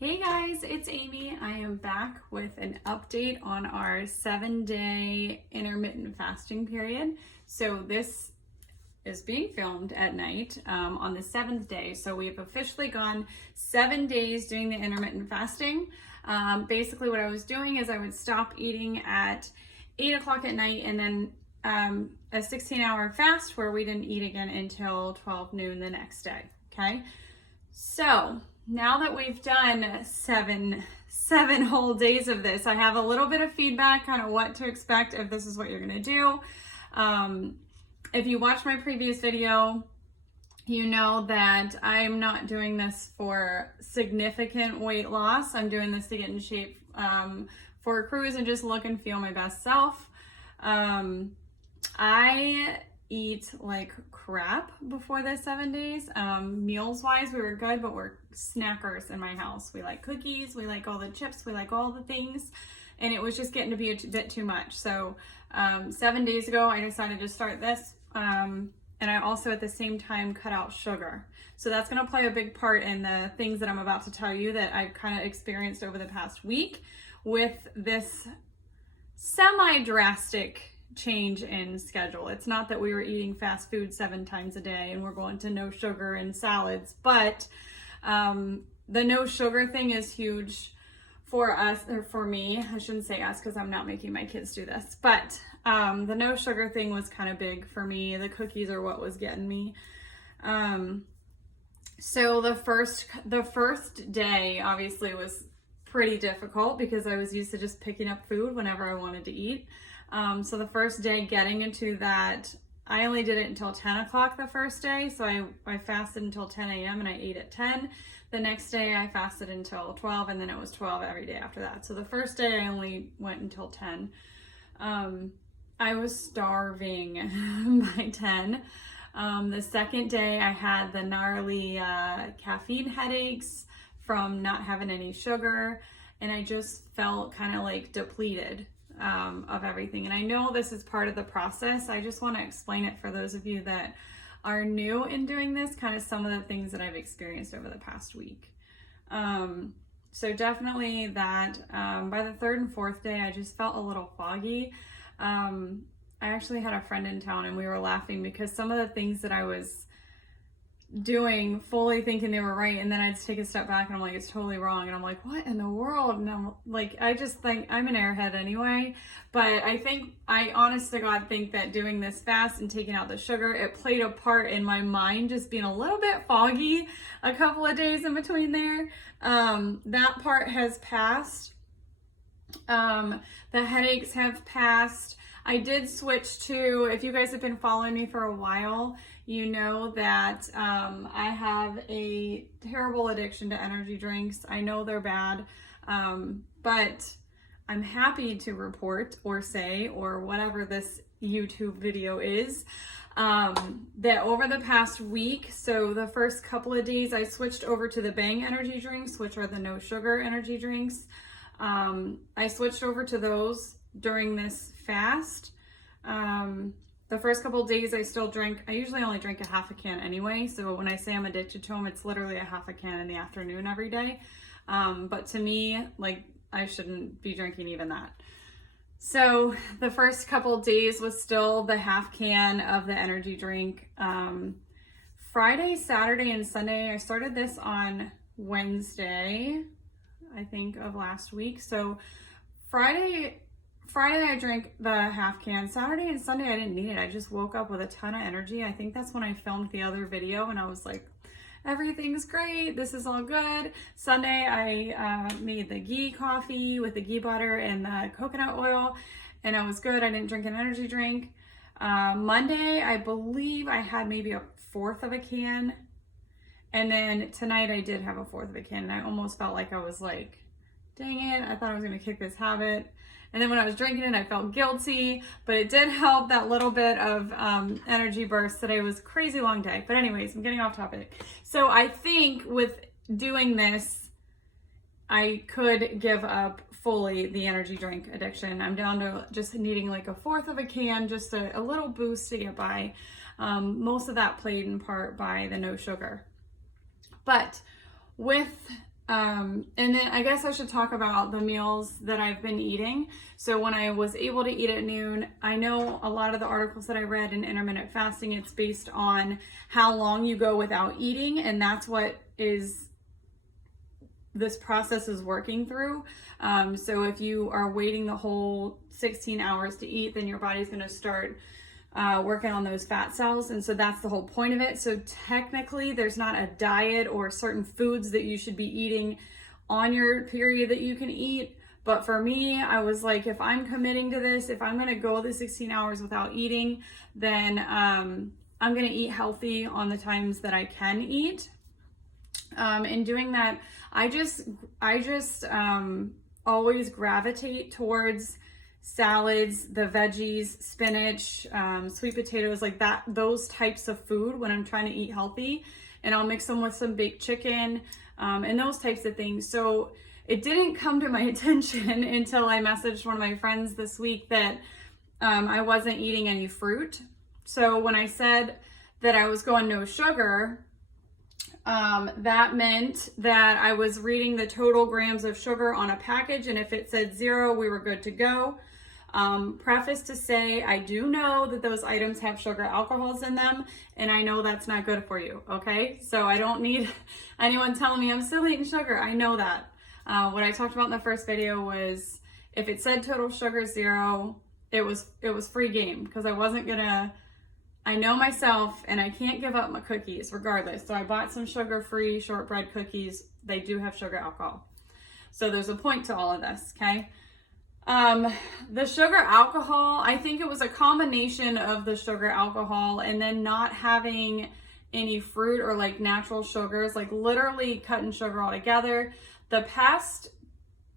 Hey guys, it's Amy. I am back with an update on our 7-day intermittent fasting period. So this is being filmed at night on the 7th day. So we've officially gone 7 days doing the intermittent fasting. Basically what I was doing is I would stop eating at 8 o'clock at night and then a 16-hour fast where we didn't eat again until 12 noon the next day, okay? So now that we've done seven whole days of this, I have a little bit of feedback, kind of what to expect if this is what you're gonna do. If you watched my previous video, you know that I'm not doing this for significant weight loss. I'm doing this to get in shape for a cruise and just look and feel my best self. I eat like crap before the 7 days. Meals wise, we were good, but we're snackers in my house. We like cookies, we like all the chips, we like all the things, and it was just getting to be a bit too much. So 7 days ago, I decided to start this, and I also at the same time cut out sugar. So that's going to play a big part in the things that I'm about to tell you that I've kind of experienced over the past week with this semi-drastic change in schedule. It's not that we were eating fast food 7 times a day and we're going to no sugar and salads, but the no sugar thing is huge for us, or for me. I shouldn't say us because I'm not making my kids do this, but the no sugar thing was kind of big for me. The cookies are what was getting me. So the first day obviously was pretty difficult because I was used to just picking up food whenever I wanted to eat. So the first day getting into that, I only did it until 10 o'clock the first day. So I fasted until 10 a.m. and I ate at 10. The next day I fasted until 12 and then it was 12 every day after that. So the first day I only went until 10. I was starving by 10. The second day I had the gnarly caffeine headaches from not having any sugar, and I just felt kind of like depleted of everything. And I know this is part of the process. I just want to explain it for those of you that are new in doing this, kind of some of the things that I've experienced over the past week. So definitely that by the 3rd and 4th day, I just felt a little foggy. I actually had a friend in town and we were laughing because some of the things that I was doing fully thinking they were right, and then I'd take a step back and I'm like, it's totally wrong, and I'm like, what in the world? And I'm like, I just think I'm an airhead anyway, but I honest to God think that doing this fast and taking out the sugar, it played a part in my mind just being a little bit foggy a couple of days in between there. That part has passed. The headaches have passed. I did switch to, if you guys have been following me for a while, you know that I have a terrible addiction to energy drinks. I know they're bad, but I'm happy to report or say, or whatever this YouTube video is, that over the past week, so the first couple of days, I switched over to the Bang energy drinks, which are the no sugar energy drinks. I switched over to those during this fast. The first couple of days I still drink. I usually only drink a half a can anyway, so when I say I'm addicted to them, it's literally a half a can in the afternoon every day. But to me, like, I shouldn't be drinking even that. So the first couple of days was still the half can of the energy drink. Friday, Saturday, and Sunday, I started this on Wednesday, I think, of last week. So Friday I drank the half can. Saturday and Sunday I didn't need it. I just woke up with a ton of energy. I think that's when I filmed the other video and I was like, everything's great, this is all good. Sunday I made the ghee coffee with the ghee butter and the coconut oil, and I was good. I didn't drink an energy drink. Monday I believe I had maybe a 1/4 of a can, and then tonight I did have a 1/4 of a can, and I almost felt like I was like, dang it, I thought I was gonna kick this habit. And then when I was drinking it, I felt guilty, but it did help that little bit of energy burst. Today was a crazy long day. But anyways, I'm getting off topic. So I think with doing this, I could give up fully the energy drink addiction. I'm down to just needing like a 1/4 of a can, just a little boost to get by. Most of that played in part by the no sugar. But with And then I guess I should talk about the meals that I've been eating. So when I was able to eat at noon, I know a lot of the articles that I read in intermittent fasting, it's based on how long you go without eating, and that's what this process is working through. So if you are waiting the whole 16 hours to eat, then your body's going to start working on those fat cells. And so that's the whole point of it. So technically there's not a diet or certain foods that you should be eating on your period that you can eat. But for me, I was like, if I'm committing to this, if I'm going to go the 16 hours without eating, then I'm going to eat healthy on the times that I can eat. In doing that, I just always gravitate towards salads, the veggies, spinach, sweet potatoes, like that, those types of food when I'm trying to eat healthy. And I'll mix them with some baked chicken, and those types of things. So it didn't come to my attention until I messaged one of my friends this week that I wasn't eating any fruit. So when I said that I was going no sugar, that meant that I was reading the total grams of sugar on a package, and if it said 0, we were good to go. Preface to say, I do know that those items have sugar alcohols in them, and I know that's not good for you, okay? So I don't need anyone telling me I'm still eating sugar. I know that. What I talked about in the first video was if it said total sugar 0, it was free game, because I wasn't gonna, I know myself and I can't give up my cookies regardless. So I bought some sugar-free shortbread cookies. They do have sugar alcohol. So there's a point to all of this, okay? The sugar alcohol, I think it was a combination of the sugar alcohol and then not having any fruit or like natural sugars, like literally cutting sugar altogether. The past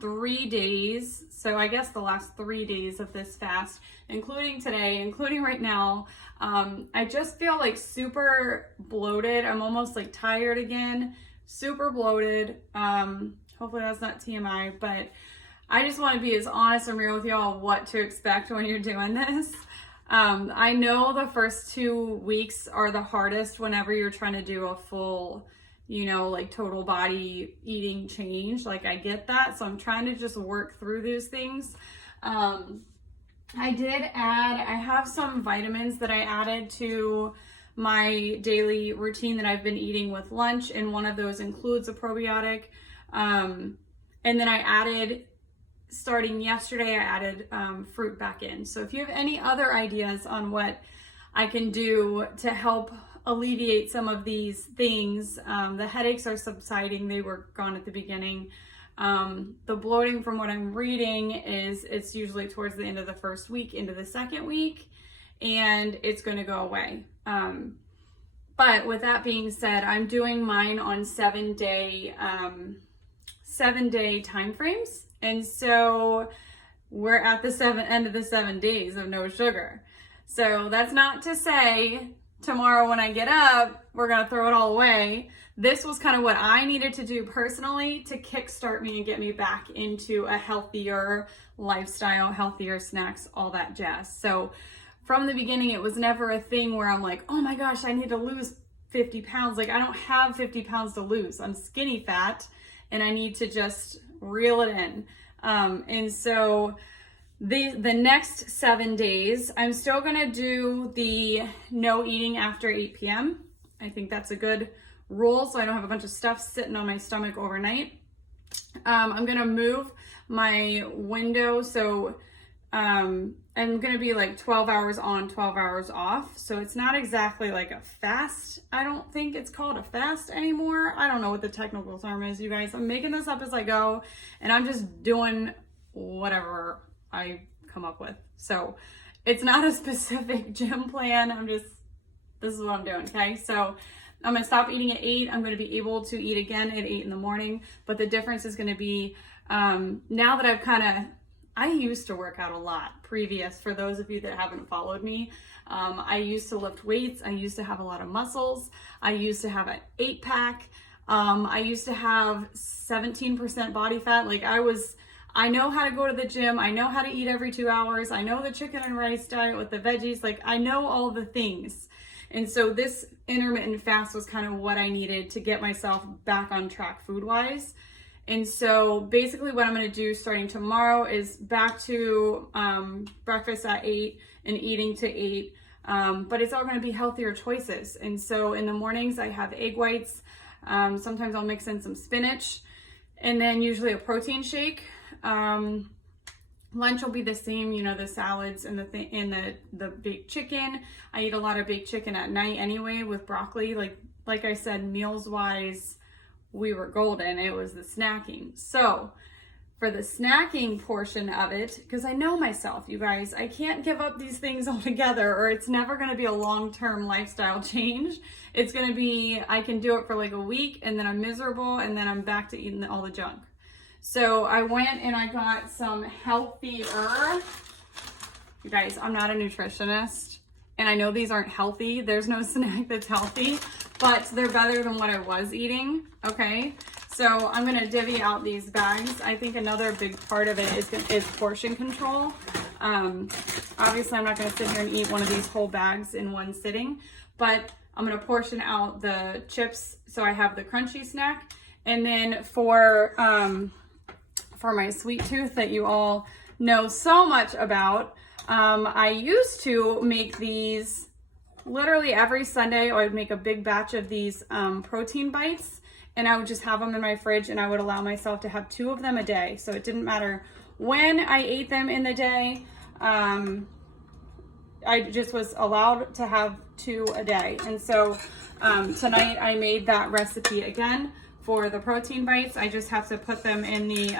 3 days, so I guess the last 3 days of this fast, including today, including right now, I just feel like super bloated. I'm almost like tired again, super bloated. Hopefully that's not TMI, but I just want to be as honest and real with y'all what to expect when you're doing this. I know the first 2 weeks are the hardest whenever you're trying to do a full, you know, like total body eating change. Like I get that. So I'm trying to just work through those things. I have some vitamins that I added to my daily routine that I've been eating with lunch. And one of those includes a probiotic. And then I added, starting yesterday, I added fruit back in. So if you have any other ideas on what I can do to help alleviate some of these things, the headaches are subsiding. They were gone at the beginning. The bloating, from what I'm reading, it's usually towards the end of the first week into the second week, and it's going to go away. But with that being said, I'm doing mine on 7-day time frames. And so we're at the end of the 7 days of no sugar. So that's not to say tomorrow when I get up, we're going to throw it all away. This was kind of what I needed to do personally to kickstart me and get me back into a healthier lifestyle, healthier snacks, all that jazz. So from the beginning, it was never a thing where I'm like, oh my gosh, I need to lose 50 pounds. Like I don't have 50 pounds to lose. I'm skinny fat and I need to just reel it in. And so the next 7 days, I'm still going to do the no eating after 8 p.m. I think that's a good rule, so I don't have a bunch of stuff sitting on my stomach overnight. I'm going to move my window. So I'm going to be like 12 hours on, 12 hours off. So it's not exactly like a fast. I don't think it's called a fast anymore. I don't know what the technical term is, you guys. I'm making this up as I go, and I'm just doing whatever I come up with. So it's not a specific gym plan. this is what I'm doing, okay? So I'm going to stop eating at 8. I'm going to be able to eat again at 8 in the morning. But the difference is going to be, now that I used to work out a lot previous, for those of you that haven't followed me. I used to lift weights. I used to have a lot of muscles. I used to have an 8-pack. I used to have 17% body fat. Like I know how to go to the gym. I know how to eat every 2 hours. I know the chicken and rice diet with the veggies. Like I know all the things. And so this intermittent fast was kind of what I needed to get myself back on track food-wise. And so basically what I'm going to do starting tomorrow is back to breakfast at 8 and eating to 8. But it's all going to be healthier choices. And so in the mornings I have egg whites. Sometimes I'll mix in some spinach, and then usually a protein shake. Lunch will be the same, you know, the salads and the baked chicken. I eat a lot of baked chicken at night anyway with broccoli. Like I said, meals wise, we were golden. It was the snacking. So for the snacking portion of it, because I know myself, you guys, I can't give up these things altogether, or it's never going to be a long-term lifestyle change. It's going to be, I can do it for like a week and then I'm miserable and then I'm back to eating all the junk. So I went and I got some healthier, you guys, I'm not a nutritionist and I know these aren't healthy. There's no snack that's healthy, but they're better than what I was eating, okay? So I'm gonna divvy out these bags. I think another big part of it is portion control. Obviously I'm not gonna sit here and eat one of these whole bags in one sitting, but I'm gonna portion out the chips so I have the crunchy snack. And then for my sweet tooth that you all know so much about, I used to make these literally every Sunday. I would make a big batch of these protein bites, and I would just have them in my fridge, and I would allow myself to have 2 of them a day. So it didn't matter when I ate them in the day. I just was allowed to have 2 a day. And so tonight I made that recipe again for the protein bites. I just have to put them in the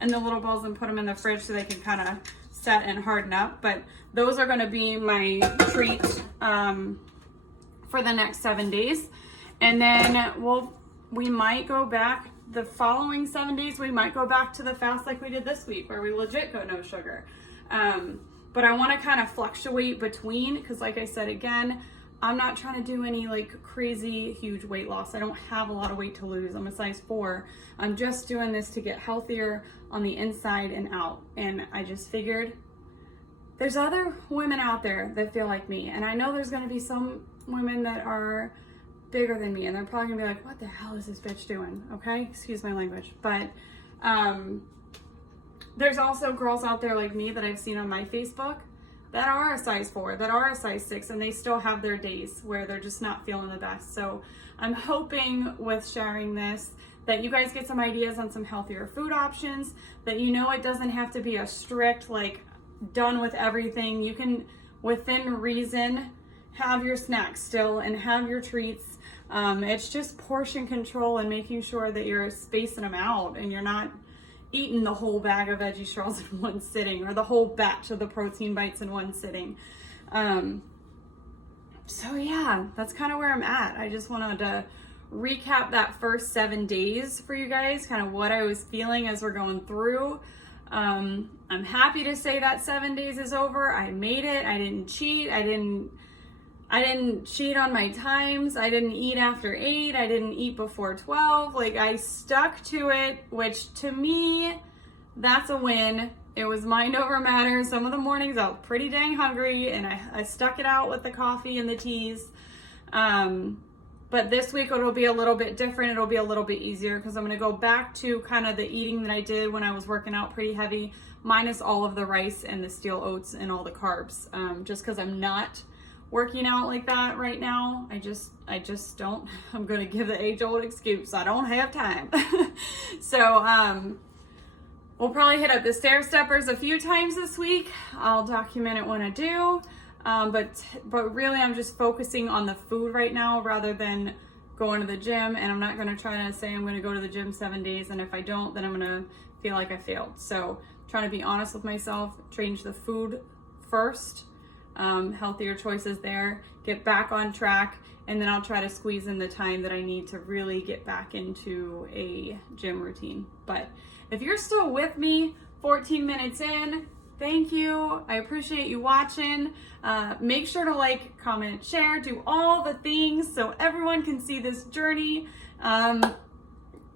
little balls and put them in the fridge so they can kind of set and harden up. But those are going to be my treat for the next 7 days. And then we might go back the following 7 days. We might go back to the fast like we did this week, where we legit go no sugar. But I want to kind of fluctuate between, because like I said, again, I'm not trying to do any like crazy huge weight loss. I don't have a lot of weight to lose. I'm a size 4. I'm just doing this to get healthier on the inside and out. And I just figured there's other women out there that feel like me. And I know there's going to be some women that are bigger than me, and they're probably gonna be like, what the hell is this bitch doing? Okay, excuse my language. But there's also girls out there like me that I've seen on my Facebook that are a size 4, that are a size 6, and they still have their days where they're just not feeling the best. So I'm hoping with sharing this that you guys get some ideas on some healthier food options, that you know it doesn't have to be a strict, like, done with everything. You can, within reason, have your snacks still and have your treats. It's just portion control and making sure that you're spacing them out and you're not eating the whole bag of veggie straws in one sitting, or the whole batch of the protein bites in one sitting. So yeah, that's kind of where I'm at. I just wanted to recap that first 7 days for you guys, kind of what I was feeling as we're going through. I'm happy to say that 7 days is over. I made it. I didn't cheat. I didn't cheat on my times. I didn't eat after 8. I didn't eat before 12. Like, I stuck to it, which to me, that's a win. It was mind over matter. Some of the mornings I was pretty dang hungry, and I stuck it out with the coffee and the teas. But this week it'll be a little bit different. It'll be a little bit easier because I'm going to go back to kind of the eating that I did when I was working out pretty heavy, minus all of the rice and the steel oats and all the carbs, just because I'm not working out like that right now. I just don't. I'm going to give the age-old excuse. I don't have time. So we'll probably hit up the stair steppers a few times this week. I'll document it when I do. But really I'm just focusing on the food right now rather than going to the gym. And I'm not going to try to say I'm going to go to the gym 7 days, and if I don't, then I'm going to feel like I failed. So trying to be honest with myself, change the food first. Healthier choices there, get back on track, and then I'll try to squeeze in the time that I need to really get back into a gym routine. But if you're still with me 14 minutes in, thank you. I appreciate you watching. Make sure to like, comment, share, do all the things so everyone can see this journey.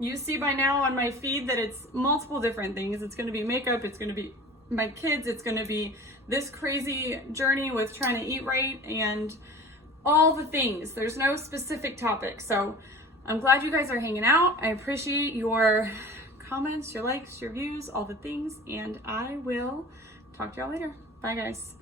You see by now on my feed that it's multiple different things. It's going to be makeup, it's going to be my kids, it's going to be this crazy journey with trying to eat right, and all the things. There's no specific topic. So I'm glad you guys are hanging out. I appreciate your comments, your likes, your views, all the things, and I will talk to y'all later. Bye, guys.